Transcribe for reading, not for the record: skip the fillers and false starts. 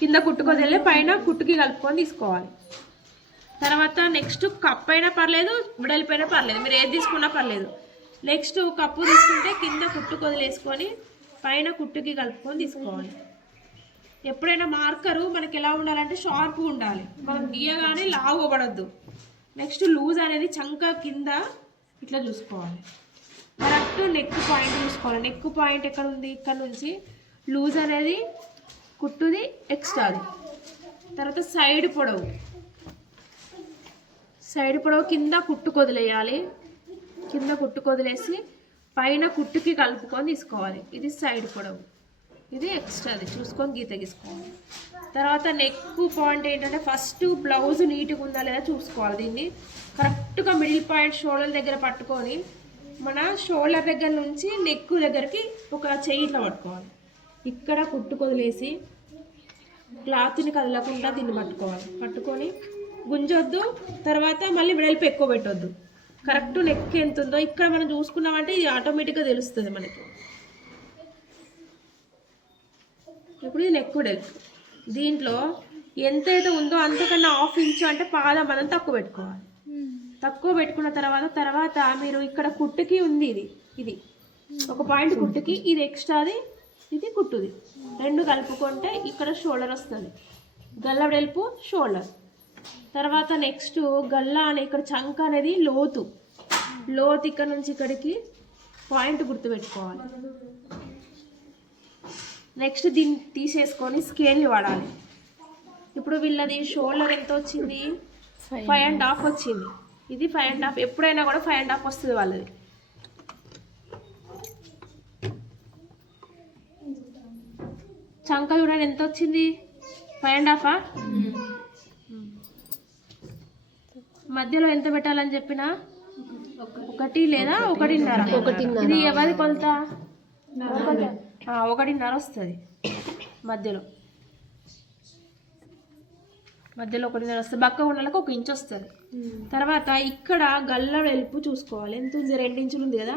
కింద కుట్టుకొదిలే పైన కుట్టుకి కలుపుకొని తీసుకోవాలి. తర్వాత నెక్స్ట్ కప్ అయినా పర్లేదు, వెడల్పైనా పర్లేదు, మీరు ఏది తీసుకున్నా పర్లేదు. నెక్స్ట్ కప్పు తీసుకుంటే కింద కుట్టుకొదిలేసుకొని పైన కుట్టుకి కలుపుకొని తీసుకోవాలి. ఎప్పుడైనా మార్కరు మనకి ఎలా ఉండాలంటే షార్ప్గా ఉండాలి, మనం గీయగానే లావు అవ్వడద్దు. నెక్స్ట్ లూజ్ అనేది చంక కింద ఇట్లా చూసుకోవాలి. కరెక్ట్ నెక్ పాయింట్ చూసుకోవాలి. నెక్ పాయింట్ ఎక్కడ ఉంది, ఇక్కడ నుంచి లూజ్ అనేది కుట్టుది ఎక్స్ట్రాది. తర్వాత సైడ్ పొడవు కింద కుట్టుకొదిలేయాలి. కింద కుట్టుకొదిలేసి పైన కుట్టుకి కలుపుకొని తీసుకోవాలి. ఇది సైడ్ పొడవు, ఇది ఎక్స్ట్రాది చూసుకొని గీత గీసుకోవాలి. తర్వాత నెక్ పాయింట్ ఏంటంటే ఫస్ట్ బ్లౌజ్ నీట్గా ఉందా లేదా చూసుకోవాలి. దీన్ని కరెక్ట్గా మిడిల్ పాయింట్ షోల్డర్ దగ్గర పట్టుకొని మన షోల్డర్ దగ్గర నుంచి నెక్ దగ్గరికి ఒక చెయ్యి ఇట్లా పట్టుకోవాలి. ఇక్కడ కుట్టుకొదిలేసి క్లాత్ని కదలకుండా దీన్ని పట్టుకొని గుంజొద్దు. తర్వాత మళ్ళీ వెడల్పు ఎక్కువ పెట్టొద్దు. కరెక్ట్ నెక్ ఎంత ఉందో ఇక్కడ మనం చూసుకున్నామంటే ఇది ఆటోమేటిక్గా తెలుస్తుంది మనకి. ఇప్పుడు ఇది నెక్ వెడల్పు, దీంట్లో ఎంతైతే ఉందో అంతకన్నా ½ ఇంచు అంటే పాదం మనం తక్కువ పెట్టుకోవాలి. తక్కువ పెట్టుకున్న తర్వాత మీరు ఇక్కడ కుట్టుకి ఉంది, ఇది ఒక పాయింట్ కుట్టుకి, ఇది ఎక్స్ట్రాది, ఇది కుట్టుది, రెండు కలుపుకుంటే ఇక్కడ షోల్డర్ వస్తుంది. గల్ల వెడల్పు షోల్డర్. తర్వాత నెక్స్ట్ గల్ల అనే ఇక్కడ చంక అనేది లోతు ఇక్కడ నుంచి ఇక్కడికి పాయింట్ గుర్తుపెట్టుకోవాలి. నెక్స్ట్ దీన్ని తీసేసుకొని స్కేల్ని వాడాలి. ఇప్పుడు వీళ్ళది షోల్డర్ ఎంత వచ్చింది, 5½ వచ్చింది. ఇది 5½ ఎప్పుడైనా కూడా 5½ వస్తుంది వాళ్ళది. చంక చూడండి ఎంత వచ్చింది, 5½ మధ్యలో ఎంత పెట్టాలని చెప్పినా 1 లేదా 1.5. ఇది ఎవరి కొలత, 1.5 వస్తుంది. మధ్యలో 1.5 వస్తుంది. బక్క ఉండలకు 1 ఇంచు వస్తుంది. తర్వాత ఇక్కడ గల్ల వెలుపు చూసుకోవాలి ఎంత ఉంది, 2 ఇంచులు ఉంది కదా.